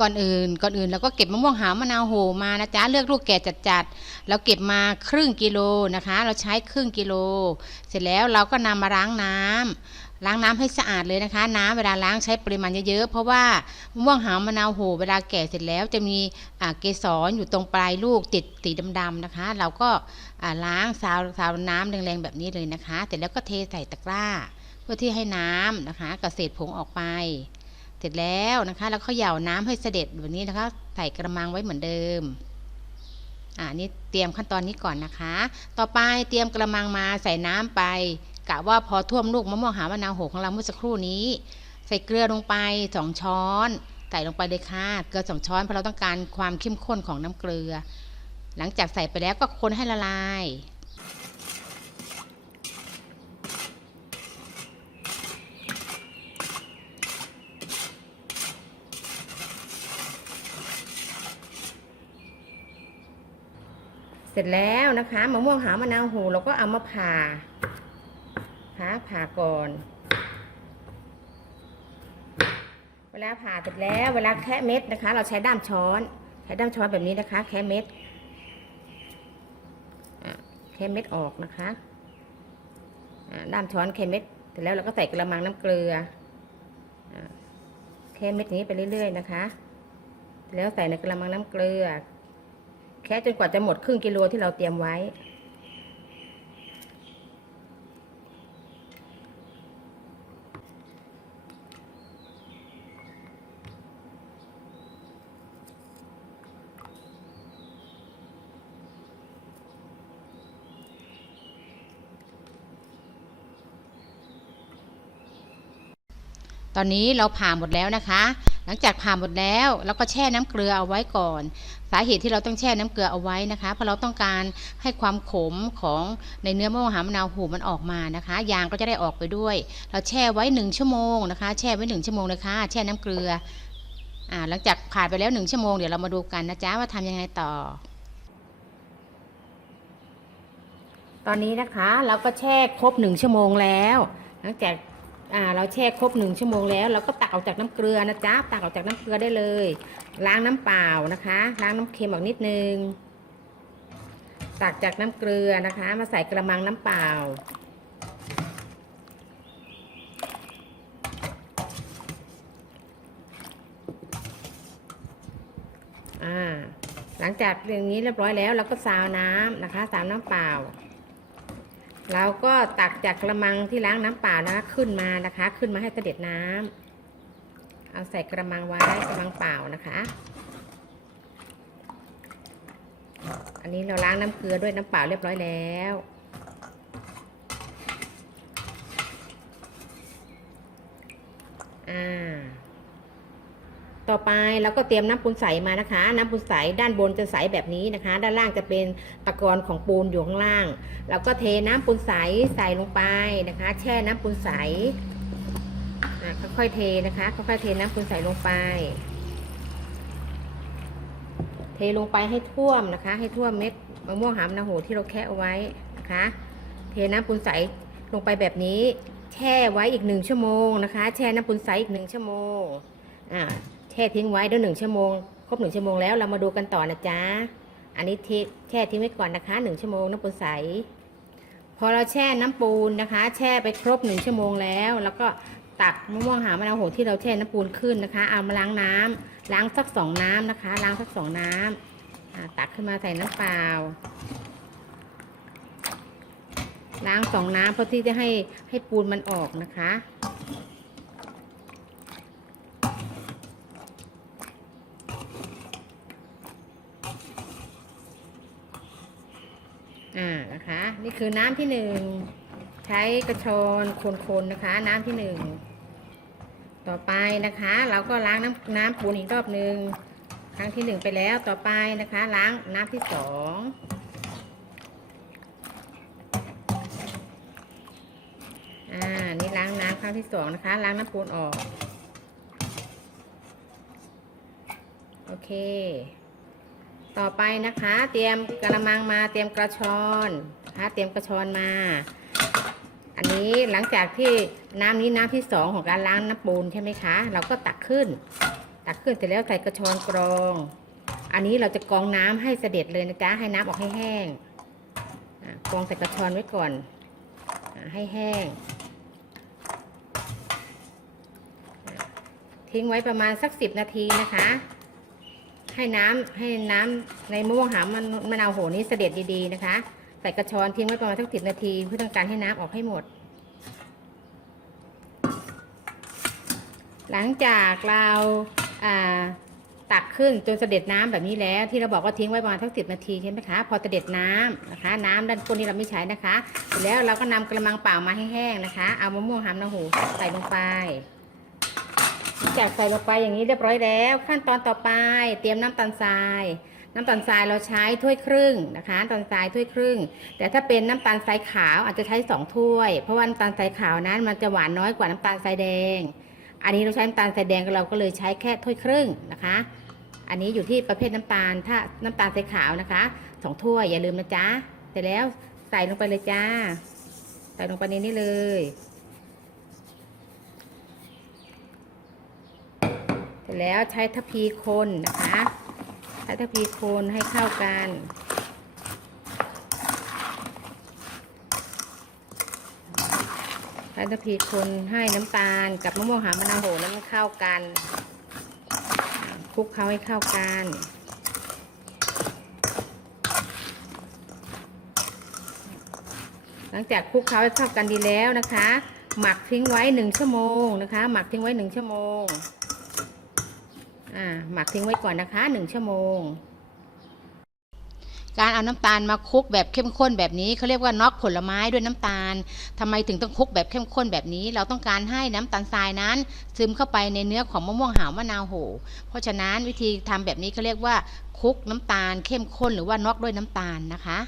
ก่อนอื่น ก่อนอื่นเราก็เก็บมะม่วงหาวมะนาวโหมานะจ๊ะเลือกลูกแก่จัดๆเราเก็บมาครึ่งกิโลนะคะ เราใช้ครึ่งกิโล เสร็จแล้วเราก็นำมาล้างน้ำล้างน้ำให้สะอาดเลยนะคะ น้ำเวลาล้างใช้ปริมาณเยอะๆเพราะว่ามะม่วงหาวมะนาวโหเวลาแก่เสร็จแล้วจะมีเกสรอยู่ตรงปลายลูกติดสีดำๆนะคะ เราก็ล้างซาวซาวน้ำแรงๆแบบนี้เลยนะคะ เสร็จแล้วก็เทใส่ตะกร้า เพื่อที่ให้น้ำนะคะกับเศษผงออกไป ร็จแล้วนะคะ แล้วเขย่าน้ำให้เสด็จแบบนี้นะคะ ใส่กระมังไว้เหมือนเดิมอ่านี่เตรียมขั้นตอนนี้ก่อนนะคะ ต่อไปเตรียมกระมังมาใส่น้ำไปกะว่าพอท่วมลูกมะม่วงหาวมะนาวโหของเราเมื่อสักครู่นี้ ใส่เกลือลงไปสองช้อนใส่ลงไปเลยค่ะ เกลือสองช้อนเพราะเราต้องการความเข้มข้นของน้ำเกลือ หลังจากใส่ไปแล้วก็คนให้ละลาย สร็จแล้วนะคะมะม่วงหาวมะนาวโหเราก็เอามาผ่าผ่าผ่าก่อน เวลาผ่าเสร็จแล้ว เวลาแคะเม็ดนะคะ เราใช้ด้ามช้อน ใช้ด้ามช้อนแบบนี้นะคะ แคะเม็ดแคะเม็ดออกนะคะด้ามช้อนแคะเม็ดเสร็จแล้วเราก็ใส่กระมังน้ำเกลือแคะเม็ดนี้ไปเรื่อยๆนะคะ แล้วใส่ในกระมังน้ำเกลือ แค่จนกว่าจะหมดครึ่งกิโลที่เราเตรียมไว้ ตอนนี้เราผ่าหมดแล้วนะคะ หลังจากผ่าหมดแล้วเราก็แช่น้ำเกลือเอาไว้ก่อน สาเหตุที่เราต้องแช่น้ำเกลือเอาไว้นะคะ เพราะเราต้องการให้ความขมของในเนื้อมะม่วงหามะนาวหูมันออกมานะคะ ยางก็จะได้ออกไปด้วย เราแช่ไว้หนึ่งชั่วโมงนะคะ แช่ไว้หนึ่งชั่วโมงเลยค่ะแช่น้ำเกลืออ่าหลังจากผ่านไปแล้วหนึ่งชั่วโมงเดี๋ยวเรามาดูกันนะจ๊ะว่าทำยังไงต่อ ตอนนี้นะคะเราก็แช่ครบหนึ่งชั่วโมงแล้ว หลังจาก อ่าเราแช่ครบหนึ่งชั่วโมงแล้วเราก็ตักออกจากน้ำเกลือนะจ๊ะตักออกจากน้ำเกลือได้เลย ล้างน้ำเปล่านะคะ ล้างน้ำเค็มออกนิดนึง ตักจากน้ำเกลือนะคะ มาใส่กระมังน้ำเปล่า อ่า หลังจากเรื่องนี้เรียบร้อยแล้วเราก็ซาวน้ำนะคะซาวน้ำเปล่า เราก็ตักจากกระมังที่ล้างน้ำเปล่านะคะขึ้นมานะคะ ขึ้นมาให้เสด็จน้ำเอาใส่กระมังไว้กระมังเปล่านะคะ อันนี้เราล้างน้ำเกลือด้วยน้ำเปล่าเรียบร้อยแล้วอ่า ต่อไปเราก็เตรียมน้ำปูนใสมานะคะ น้ำปูนใสด้านบนจะใสแบบนี้นะคะ ด้านล่างจะเป็นตะกอนของปูนอยู่ข้างล่าง เราก็เทน้ำปูนใสใส่ลงไปนะคะ แช่น้ำปูนใสอะค่อยๆเทนะคะค่อยๆเทน้ำปูนใสลงไป เทลงไปให้ท่วมนะคะ ให้ท่วมเม็ดมะม่วงหามนาโหที่เราแคะเอาไว้นะคะ เทน้ำปูนใสลงไปแบบนี้ แช่ไว้อีกหนึ่งชั่วโมงนะคะ แช่น้ำปูนใสอีกหนึ่งชั่วโมงอ่า ช่ทิ้งไว้เดี๋ยวหนึ่งชั่วโมง ครบหนึ่งชั่วโมงแล้วเรามาดูกันต่อนะจ๊ะ อันนี้เทแช่ทิ้งไว้ก่อนนะคะหนึ่งชั่วโมงน้ำปูนใส พอเราแช่น้ำปูนนะคะ แช่ไปครบหนึ่งชั่วโมงแล้ว แล้วก็ตักมะม่วงหามะนาวโหที่เราแช่น้ำปูนขึ้นนะคะ เอามาล้างน้ำล้างสักสองน้ำนะคะ ล้างสักสองน้ำอ่าตักขึ้นมาใส่น้ำเปล่า ล้างสองน้ำเพื่อที่จะให้ให้ปูนมันออกนะคะ อ่า นี่คือน้ำที่หนึ่งใช้กระชอนคนๆนะคะ น้ำที่หนึ่งต่อไปนะคะ เราก็ล้างน้ำน้ำปูนอีกรอบหนึ่งครั้งที่หนึ่งไปแล้วต่อไปนะคะ ล้างน้ำที่สองอ่านี่ล้างน้ำครั้งที่สองนะคะ ล้างน้ำปูนออก โอเค ต่อไปนะคะ เตรียมกระมังมาเตรียมกระชอน นะคะเตรียมกระชอนมา อันนี้หลังจากที่น้ำนี้น้ำที่สองของการล้างน้ำปูนใช่ไหมคะ เราก็ตักขึ้น ตักขึ้นเสร็จแล้วใส่กระชอนกรอง อันนี้เราจะกรองน้ำให้เสด็จเลยนะจ๊ะให้น้ำออกให้แห้งกรองใส่กระชอนไว้ก่อนให้แห้ง ทิ้งไว้ประมาณสักสิบนาทีนะคะ ให้น้ำให้น้ำในมะม่วงหามมันมะนาวโหนี้เสด็จดีๆนะคะ ใส่กระชอนทิ้งไว้ประมาณสักสิบนาที เพื่อต้องการให้น้ำออกให้หมด หลังจากเราาตักขึ้นจนเสด็จน้ำแบบนี้แล้วที่เราบอกว่าทิ้งไว้ประมาณสักสิบนาทีใช่ไหมคะพอเสด็จน้ำนะคะ น้ำด้านก้นที่เราไม่ใช้นะคะเสร็จแล้วเราก็นำกระมังเปล่ามาให้แห้งนะคะ เอามะม่วงหามนาหูใส่ลงไปจากใส่ลงไปอย่างนี้เรียบร้อยแล้ว ขั้นตอนต่อไป เตรียมน้ำตาลทราย น้ำตาลทรายเราใช้ถ้วยครึ่งนะคะน้ำตาลทรายถ้วยครึ่ง แต่ถ้าเป็นน้ำตาลทรายขาวอาจจะใช้สองถ้วย เพราะว่าน้ำตาลทรายขาวนั้นมันจะหวานน้อยกว่าน้ำตาลทรายแดง อันนี้เราใช้น้ำตาลทรายแดงเราก็เลยใช้แค่ถ้วยครึ่งนะคะ อันนี้อยู่ที่ประเภทน้ำตาลถ้าน้ำตาลทรายขาวนะคะสองถ้วยอย่าลืมนะจ๊ะเสร็จแล้วใส่ลงไปเลยจ้า ใส่ลงไปในนี้เลยเสร็จแล้วใช้ทัพพีคนนะคะ ใช้ทัพพีคนให้เข้ากันใช้ทัพพีคนให้น้ำตาลกับมะม่วงหามะนาวโหนั้นมันเข้ากันคลุกเคล้าให้เข้ากันหลังจากคลุกเคล้าให้เข้ากันดีแล้วนะคะ หมักทิ้งไว้หนึ่งชั่วโมงนะคะ หมักทิ้งไว้หนึ่งชั่วโมง อ่าหมักทิ้งไว้ก่อนนะคะหนึ่งชั่วโมง การเอาน้ำตาลมาคลุกแบบเข้มข้นแบบนี้เขาเรียกว่าน็อกผลไม้ด้วยน้ำตาลทำไมถึงต้องคลุกแบบเข้มข้นแบบนี้ เราต้องการให้น้ำตาลทรายนั้น ซึมเข้าไปในเนื้อของมะม่วงหาวมะนาวโห เพราะฉะนั้นวิธีทำแบบนี้เขาเรียกว่าคลุกน้ำตาลเข้มข้นหรือว่าน็อกด้วยน้ำตาลนะคะ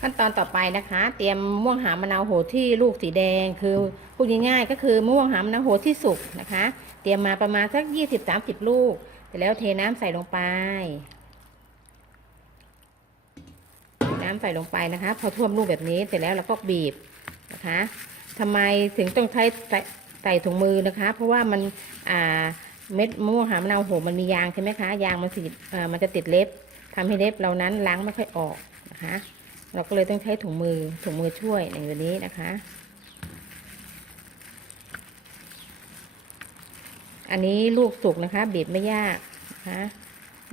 ขั้นตอนต่อไปนะคะ เตรียมมะม่วงหามะนาวโหที่ลูกสีแดงคือพูดง่ายๆก็คือมะม่วงหามะนาวโหที่สุกนะคะเตรียมมาประมาณสัก20-30ลูก เสร็จแล้วเทน้ำใส่ลงไป น้ำใส่ลงไปนะคะ พอท่วมลูกแบบนี้ เสร็จแล้วเราก็บีบนะคะ ทำไมถึงต้องใช้ใส่ใส่ถุงมือนะคะ เพราะว่ามันอ่าเม็ดมะม่วงหามะนาวโหมันมียางใช่ไหมคะ ยางมันสีอ่ามันจะติดเล็บทำให้เล็บเรานั้นล้างไม่ค่อยออกนะคะ เราก็เลยต้องใช้ถุงมือถุงมือช่วยในวันนี้นะคะ อันนี้ลูกสุกนะคะ บีบไม่ยากนะคะ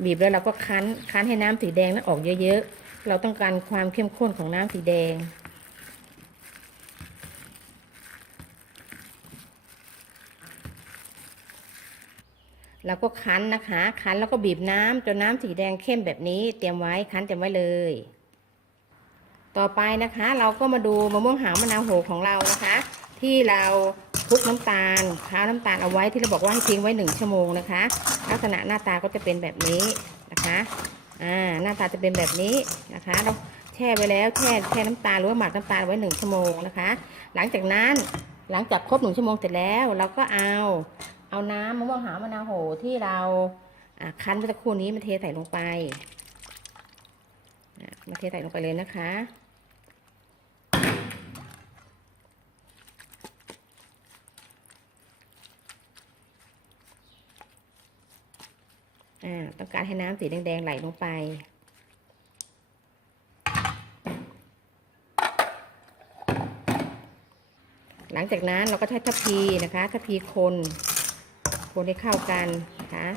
บีบแล้วเราก็คั้นคั้นให้น้ำสีแดงนั้นออกเยอะๆ เราต้องการความเข้มข้นของน้ำสีแดง เราก็คั้นนะคะ คั้นแล้วก็บีบน้ำจนน้ำสีแดงเข้มแบบนี้ เตรียมไว้คั้นเตรียมไว้เลย ต่อไปนะคะ เราก็มาดูมะม่วงหาวมะนาวโหของเรานะคะ ที่เรา ลุกน้ำตาลค้าวน้ำตาลเอาไว้ที่เราบอกว่าให้ทิ้งไว้หนึ่งชั่วโมงนะคะ ลักษณะหน้าตาก็จะเป็นแบบนี้นะคะอ่าหน้าตาจะเป็นแบบนี้นะคะเราแช่ไว้แล้วแช่แช่น้ำตาลหรือว่าหมักน้ำตาลไว้หนึ่งชั่วโมงนะคะ หลังจากนั้นหลังจากครบหนึ่งชั่วโมงเสร็จแล้วเราก็เอาเอาน้ำมะม่วงหาวมะนาวโหที่เราคั้นเมื่อสักครู่นี้มาเทใส่ลงไปมาเทใส่ลงไปเลยนะคะ อ่าต้องการให้น้ำสีแดงๆไหลลงไป หลังจากนั้นเราก็ใช้ทัพพีนะคะทัพพีคนคนให้เข้ากันนะคะ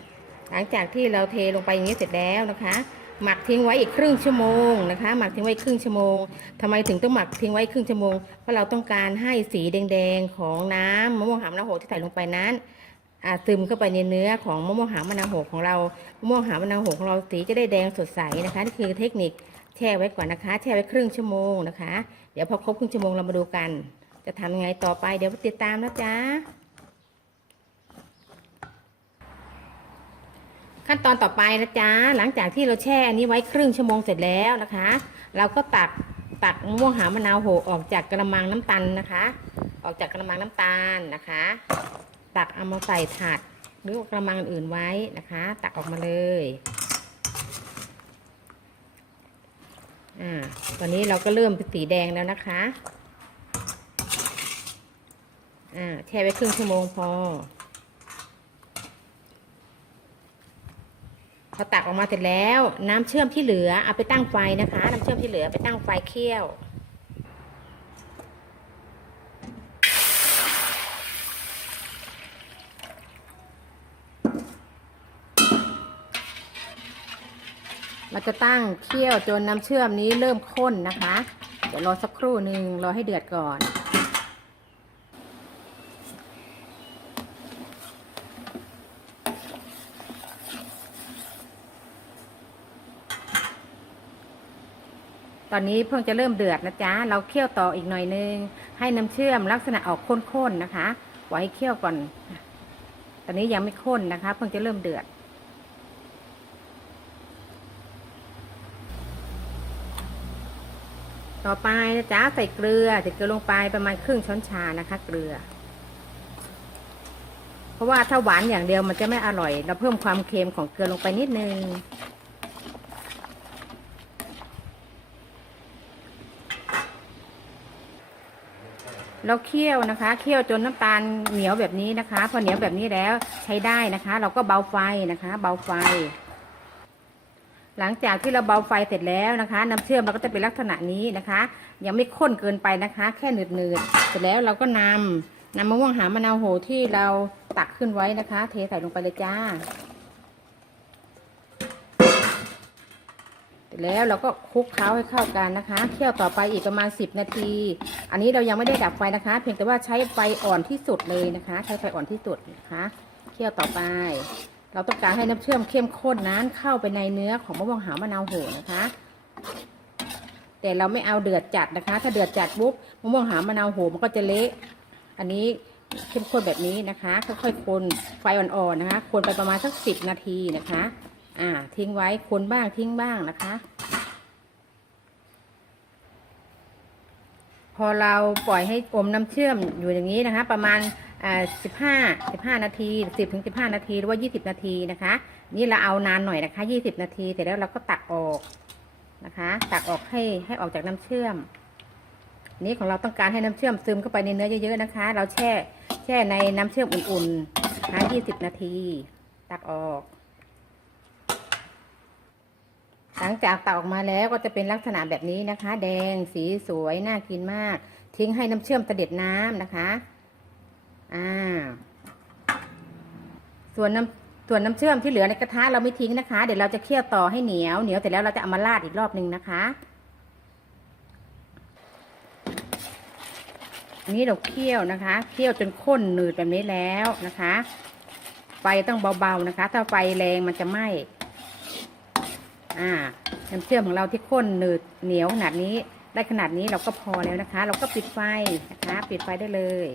หลังจากที่เราเทลงไปอย่างนี้เสร็จแล้วนะคะ หมักทิ้งไว้อีกครึ่งชั่วโมงนะคะ หมักทิ้งไว้ครึ่งชั่วโมงทำไมถึงต้องหมักทิ้งไว้ครึ่งชั่วโมงเพราะเราต้องการให้สีแดงๆของน้ำมะม่วงหามนาวโหที่ใส่ลงไปนั้น ซึมเข้าไปในเนื้อของมะม่วงหางมะนาวโหของเรามะม่วงหางมะนาวโหของเราสีจะได้แดงสดใสนะคะนี่คือเทคนิคแช่ไว้ก่อนนะคะ แช่ไว้ครึ่งชั่วโมงนะคะ เดี๋ยวพอครบครึ่งชั่วโมงเรามาดูกัน จะทำยังไงต่อไปเดี๋ยวติดตามนะจ๊ะขั้นตอนต่อไปนะจ๊ะหลังจากที่เราแช่อันนี้ไว้ครึ่งชั่วโมงเสร็จแล้วนะคะ เราก็ตักตักมะม่วงหางมะนาวโหออกจากกระมังน้ำตาลนะคะ ออกจากกระมังน้ำตาลนะคะ ตักเอามาใส่ถาดหรือกระมังอื่นไว้นะคะ ตักออกมาเลยอ่าตอนนี้เราก็เริ่มเป็นสีแดงแล้วนะคะอ่าแช่ไว้ครึ่งชั่วโมงพอพอตักออกมาเสร็จแล้ว น้ำเชื่อมที่เหลือเอาไปตั้งไฟนะคะ น้ำเชื่อมที่เหลือไปตั้งไฟเคี่ยว เราจะตั้งเคี่ยวจนน้ำเชื่อมนี้เริ่มข้นนะคะ เดี๋ยวรอสักครู่หนึ่งรอให้เดือดก่อนตอนนี้เพิ่งจะเริ่มเดือดนะจ๊ะ เราเคี่ยวต่ออีกหน่อยนึง ให้น้ำเชื่อมลักษณะออกข้นๆนะคะ ไว้เคี่ยวก่อน ตอนนี้ยังไม่ข้นนะคะ เพิ่งจะเริ่มเดือด ต่อไปนะจ๊ะใส่เกลือใส่เกลือลงไปประมาณครึ่งช้อนชานะคะ เกลือ เพราะว่าถ้าหวานอย่างเดียวมันจะไม่อร่อย เราเพิ่มความเค็มของเกลือลงไปนิดนึงเราเคี่ยวนะคะ เคี่ยวจนน้ำตาลเหนียวแบบนี้นะคะ พอเหนียวแบบนี้แล้วใช้ได้นะคะ เราก็เบาไฟนะคะ เบาไฟ หลังจากที่เราเบาไฟเสร็จแล้วนะคะ น้ำเชื่อมเราก็จะเป็นลักษณะนี้นะคะ ยังไม่ข้นเกินไปนะคะ แค่หนืดๆเสร็จแล้วเราก็นำนำมะม่วงหามะนาวโหที่เราตักขึ้นไว้นะคะ เทใส่ลงไปเลยจ้าเสร็จแล้วเราก็คลุกเคล้าให้เข้ากันนะคะ เคี่ยวต่อไปอีกประมาณ 10 นาที อันนี้เรายังไม่ได้ดับไฟนะคะ เพียงแต่ว่าใช้ไฟอ่อนที่สุดเลยนะคะ ใช้ไฟอ่อนที่สุดนะคะ เคี่ยวต่อไป เราต้องการให้น้ำเชื่อมเข้มข้นนั้นเข้าไปในเนื้อของมะม่วงหาวมะนาวโหนะคะ แต่เราไม่เอาเดือดจัดนะคะ ถ้าเดือดจัดปุ๊บมะม่วงหาวมะนาวโหมันก็จะเละอันนี้เข้มข้นแบบนี้นะคะค่อยๆคนไฟอ่อนๆนะคะ คนไปประมาณสักสิบนาทีนะคะ อ่า ทิ้งไว้คนบ้างทิ้งบ้างนะคะ พอเราปล่อยให้อมน้ำเชื่อมอยู่อย่างนี้นะคะ ประมาณ สิบห้าสิบห้านาทีสิบถึงสิบห้านาทีหรือว่ายี่สิบนาทีนะคะ นี่เราเอานานหน่อยนะคะยี่สิบนาทีเสร็จแล้วเราก็ตักออกนะคะ ตักออกให้ให้ออกจากน้ำเชื่อม นี่ของเราต้องการให้น้ำเชื่อมซึมเข้าไปในเนื้อเยอะๆนะคะ เราแช่แช่ในน้ำเชื่อมอุ่นๆนะคะยี่สิบนาที ตักออก หลังจากตักออกมาแล้วก็จะเป็นลักษณะแบบนี้นะคะ แดงสีสวยน่ากินมาก ทิ้งให้น้ำเชื่อมเสด็จน้ำนะคะ อ่า ส่วนน้ำส่วนน้ำเชื่อมที่เหลือในกระทะเราไม่ทิ้งนะคะ เดี๋ยวเราจะเคี่ยวต่อให้เหนียว เหนียวเสร็จแล้วเราจะเอามาราดอีกรอบหนึ่งนะคะอันนี้เราเคี่ยวนะคะ เคี่ยวจนข้นหนืดแบบนี้แล้วนะคะ ไฟต้องเบาๆนะคะ ถ้าไฟแรงมันจะไหม้ อ่า น้ำเชื่อมของเราที่ข้นหนืดเหนียวขนาดนี้ ได้ขนาดนี้เราก็พอแล้วนะคะ เราก็ปิดไฟนะคะ ปิดไฟได้เลย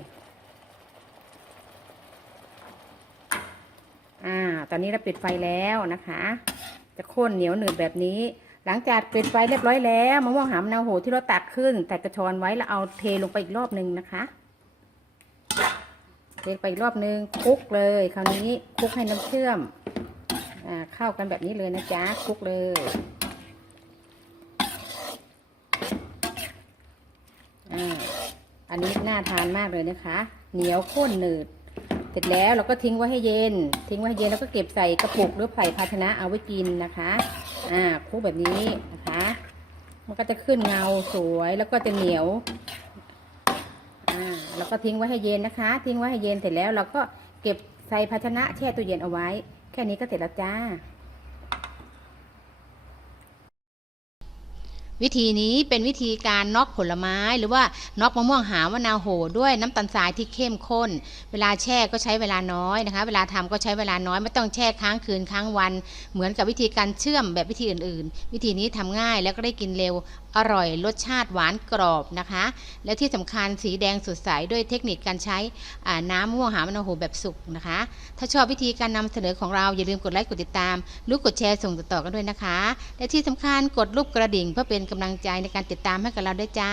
อ่า ตอนนี้เราปิดไฟแล้วนะคะ จะข้นเหนียวหนืดแบบนี้ หลังจากปิดไฟเรียบร้อยแล้วมะม่วงหามนาโหที่เราตักขึ้นแต่กระชอนไว้แล้วเอาเทลงไปอีกรอบหนึ่งนะคะเทไปอีกรอบหนึ่งคลุกเลย คราวนี้คลุกให้น้ำเชื่อมอ่าเข้ากันแบบนี้เลยนะจ๊ะคลุกเลยอ่าอันนี้น่าทานมากเลยนะคะ เหนียวข้นหนืด เสร็จแล้วเราก็ทิ้งไว้ให้เย็น ทิ้งไว้ให้เย็นแล้วก็เก็บใส่กระปุกหรือใส่ภาชนะเอาไว้กินนะคะ อ่าคลุกแบบนี้นะคะ มันก็จะขึ้นเงาสวยแล้วก็จะเหนียว อ่าแล้วก็ทิ้งไว้ให้เย็นนะคะ ทิ้งไว้ให้เย็นเสร็จแล้วเราก็เก็บใส่ภาชนะแช่ตู้เย็นเอาไว้ แค่นี้ก็เสร็จแล้วจ้า วิธีนี้เป็นวิธีการน็อกผลไม้หรือว่าน็อกมะม่วงหาวมะนาวโหด้วยน้ำตาลทรายที่เข้มข้น เวลาแช่ก็ใช้เวลาน้อยนะคะ เวลาทำก็ใช้เวลาน้อยไม่ต้องแช่ค้างคืนค้างวัน เหมือนกับวิธีการเชื่อมแบบวิธีอื่น ๆ วิธีนี้ทำง่ายแล้วก็ได้กินเร็ว อร่อยรสชาติหวานกรอบนะคะ และที่สำคัญสีแดงสดใสด้วยเทคนิคการใช้น้ำม่วงหามะนาวโหแบบสุกนะคะ ถ้าชอบวิธีการนำเสนอของเราอย่าลืมกดไลค์กดติดตามหรือกดแชร์ส่งต่อๆกันด้วยนะคะ และที่สำคัญกดรูปกระดิ่งเพื่อเป็นกำลังใจในการติดตามให้กับเราด้วยจ้า